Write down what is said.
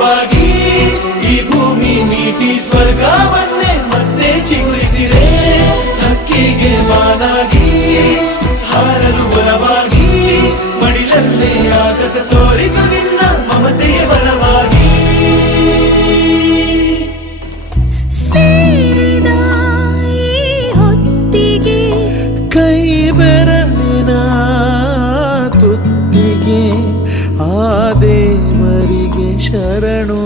ಸೇವಾಗಿ ಈ ಭೂಮಿ ನೀಟಿ ಸ್ವರ್ಗವನ್ನೇ ಮತ್ತೆ ಚಿಗುರಿಸಿದೆ. ಹಕ್ಕಿಗೆ ಮಾನಾಗಿ ಹಾರಲು ಬಲವಾಗಿ ಮಡಿಲಲ್ಲೇ ಆಗಸ ತೋರಿತು ನಿನ್ನ ಮಮತೆಯ ಬಲವಾಗಿ. ಸೇರಿದ ಈ ಹೊತ್ತಿಗೆ ಕೈ ಬೆರಳಿನ ತುತ್ತಿಗೆ ಆ ದೇವರಿಗೆ ಶರಣು.